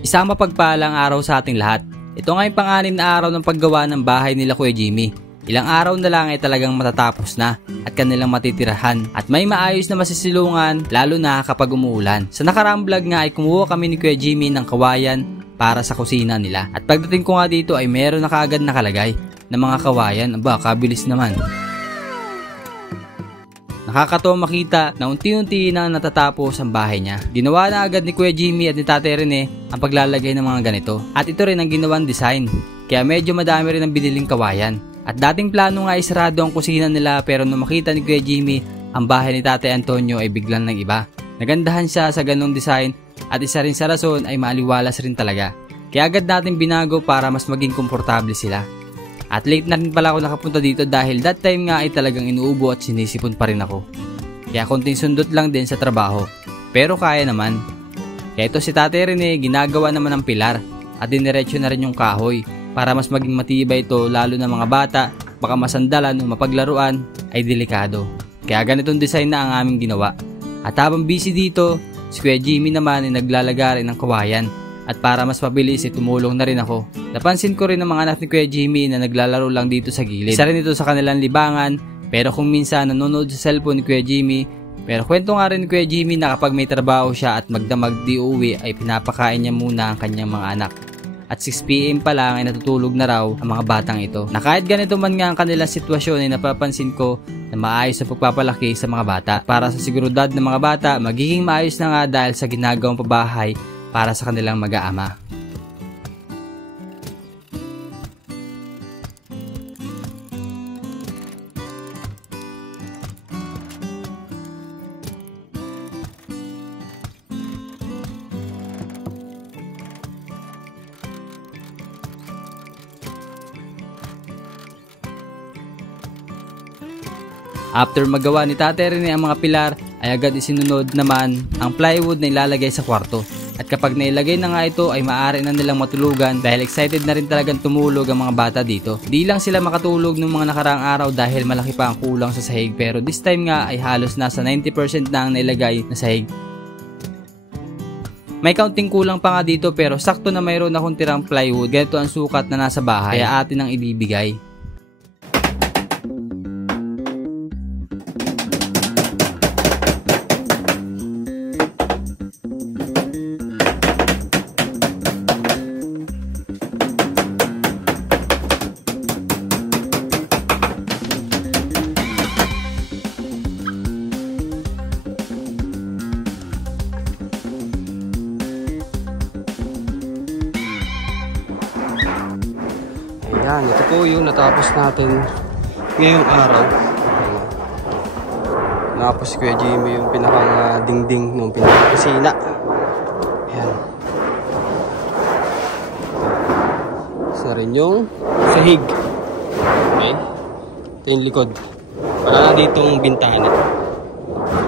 Isang mapagpalang araw sa ating lahat. Ito nga yung pang-anim na araw ng paggawa ng bahay nila Kuya Jimmy. Ilang araw na lang ay talagang matatapos na at kanilang matitirahan at may maayos na masisilungan lalo na kapag umuulan. Sa nakaraang vlog nga ay kumuha kami ni Kuya Jimmy ng kawayan para sa kusina nila. At pagdating ko nga dito ay meron na kaagad nakalagay na mga kawayan. Aba, kabilis naman. Nakakatawa makita na unti-unti na natatapos ang bahay niya. Ginawa na agad ni Kuya Jimmy at ni Tate Rene ang paglalagay ng mga ganito. At ito rin ang ginawang design. Kaya medyo madami rin ang biniling kawayan. At dating plano nga ay sarado ang kusina nila pero nung makita ni Kuya Jimmy ang bahay ni Tate Antonio ay biglang nag-iba. Nagandahan siya sa ganong design at isa rin sa rason ay maaliwalas rin talaga. Kaya agad natin binago para mas maging komportable sila. At late na rin pala ako nakapunta dito dahil that time nga ay talagang inuubo at sinisipon pa rin ako. Kaya konting sundot lang din sa trabaho. Pero kaya naman. Kaya ito si Tate Rene ginagawa naman ng pilar at diniretso na rin yung kahoy. Para mas maging matibay ito lalo na mga bata, baka masandalan o mapaglaruan ay delikado. Kaya ganitong design na ang aming ginawa. At habang busy dito, si Kuya Jimmy naman ay naglalagay ng kawayan. At para mas mabilis ay tumulong na rin ako. Napansin ko rin ang mga anak ni Kuya Jimmy na naglalaro lang dito sa gilid. Isa rin ito sa kanilang libangan, pero kung minsan nanonood sa cellphone ni Kuya Jimmy. Pero kwento nga rin ni Kuya Jimmy na kapag may trabaho siya at magdamag di uwi ay pinapakain niya muna ang kanyang mga anak. At 6 PM pa lang ay natutulog na raw ang mga batang ito. Na kahit ganito man nga ang kanilang sitwasyon ay napapansin ko na maayos ang pagpapalaki sa mga bata. Para sa seguridad ng mga bata, magiging maayos na nga dahil sa ginagawang pabahay para sa kanilang mag-aama. After magawa ni Tate Rene ang mga pilar, ay agad isinunod naman ang plywood na ilalagay sa kwarto. At kapag nailagay na nga ito ay maaari na nilang matulugan dahil excited na rin talagang tumulog ang mga bata dito. Di lang sila makatulog ng mga nakaraang araw dahil malaki pa ang kulang sa sahig pero this time nga ay halos nasa 90% na ang nailagay na sahig. May kaunting kulang pa nga dito pero sakto na mayroon akong tirang plywood. Ganito ang sukat na nasa bahay kaya atin ang ibibigay. Ayan, ito po yung natapos natin ngayong araw. Natapos si Kuya Jimmy yung pinakang dingding ng pinakakusina. Ayan. Isa rin yung sahig. Okay. Ito yung likod. Wala na ditong bintana.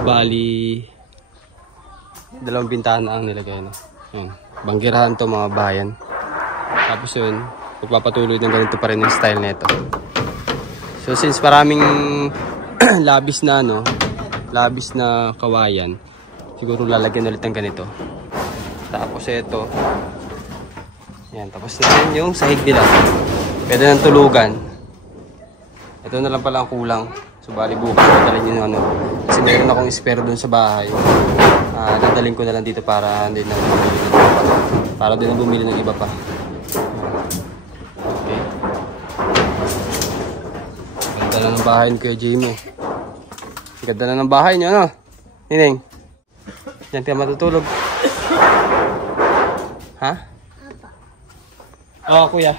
Bali, dalawang bintana ang nilagay. No? Ayan. Banggirahan to mga bayan. Tapos yun, magpapatuloy ng ganito pa rin yung style nito. So since maraming labis na kawayan, siguro lalagyan ulit ng ganito. Tapos ito, yan, tapos na rin yung sahig nila. Pwede ng tulugan. Ito na lang pala ang kulang. So bali bukas dadalhin yung ano. Kasi meron akong spare dun sa bahay. Dadalhin ko na lang dito para hindi na bumili ng iba pa. Para din na bumili ng iba pa. Ganda na ng bahay ni Kuya Jimmy. Ganda na ng bahay niyo, ano? Nining? Diyan ka matutulog. Ha? Oo, Kuya.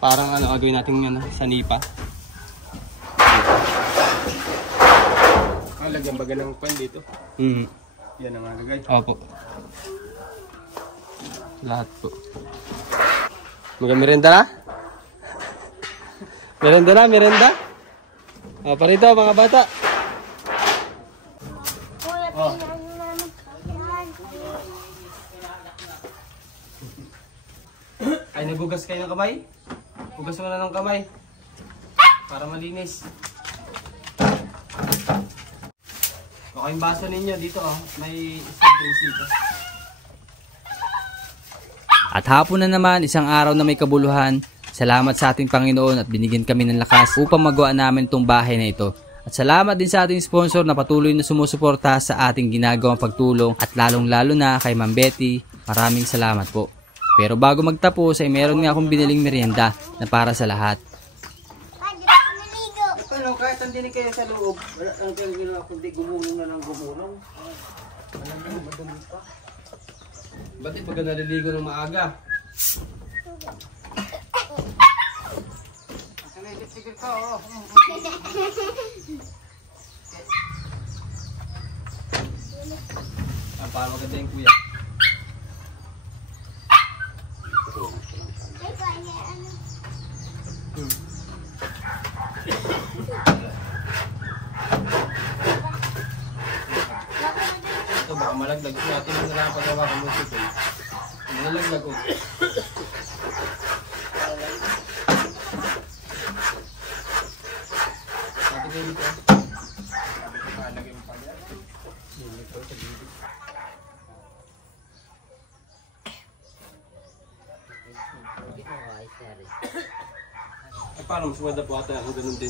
Parang ano, gagawin natin sa nipa. Lagyan baga ng pan dito. Yan ang agagay. Opo. Lahat po. Mag-merenda na? Merenda na, merenda? Parito mga bata. Oh. Ay, nagugas kayo ng kamay? Hugas mo na ng kamay. Para malinis. Okay, yung baso ninyo dito, oh. May isang drinks dito. At hapon na naman, isang araw na may kabuluhan. Salamat sa ating Panginoon at binigyan kami ng lakas upang magawa namin itong bahay na ito. At salamat din sa ating sponsor na patuloy na sumusuporta sa ating ginagawang pagtulong at lalong-lalo na kay Ma'am Betty. Maraming salamat po. Pero bago magtapos ay meron nga akong biniling merienda na para sa lahat. Ano, kahit nandinig kayo sa loob, ang gano'n kundi gumulong na ng gumulong. Alam mo, madumi pa. Ba't di pagka naliligo ng maaga? Sige ka, oh. Para maganda yung kuya. Ito baka malaglag. Natin mo na lang pagawa ka mo sito. Malaglag oh. Ate kayo dito. Paano mas wada po ata ang ganun din?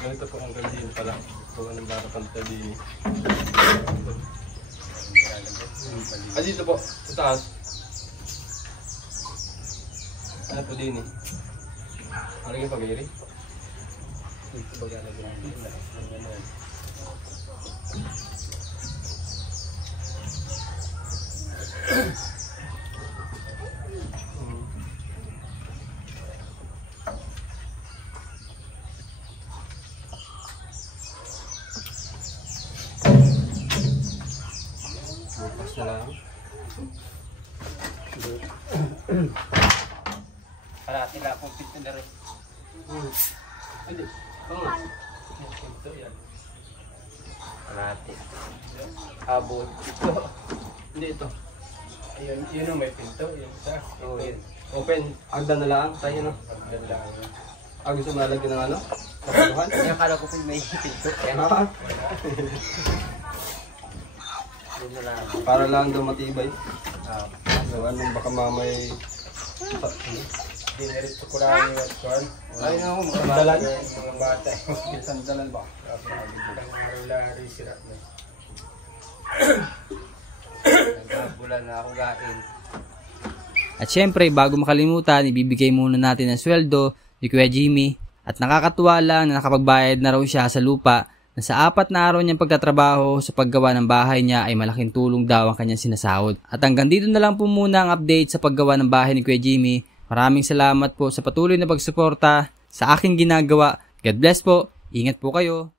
Ganito po ang ganun din pala. Kung anong barapan ito din. Dito po, sa taas. Ano po din eh? Ano yung pag-iri? Dito ba galagyan nila? Bukas na lang. Parati na akong pinto na rin. Hindi. Oo. Ito yan. Parati. Abot. Ito. Hindi ito. Ayun, yun ang may pinto. Yun sa. Oo yan. Open. Agdan na lang. Tayo no. Agdan lang. Gusto mo nalagyan ng ano? Kapuluhan? Kaya akala ko may pinto. Kaya Para lang daw matibay. So, anong baka mamay... Dinirit ko lang yung atkuan. Ay, ako, mga Sandalan? bata. Mga bata. Sandalan ba? Lari sira na. Nagkabulan na ako gain. At syempre, bago makalimutan, ibibigay muna natin ang sweldo ni Kuya Jimmy. At nakakatuwa lang na nakapagbayad na raw siya sa lupa na sa 4 na araw niyang pagtatrabaho sa paggawa ng bahay niya ay malaking tulong daw ang kanyang sinasahod. At hanggang dito na lang po muna ang update sa paggawa ng bahay ni Kuya Jimmy. Maraming salamat po sa patuloy na pagsuporta sa aking ginagawa. God bless po. Ingat po kayo.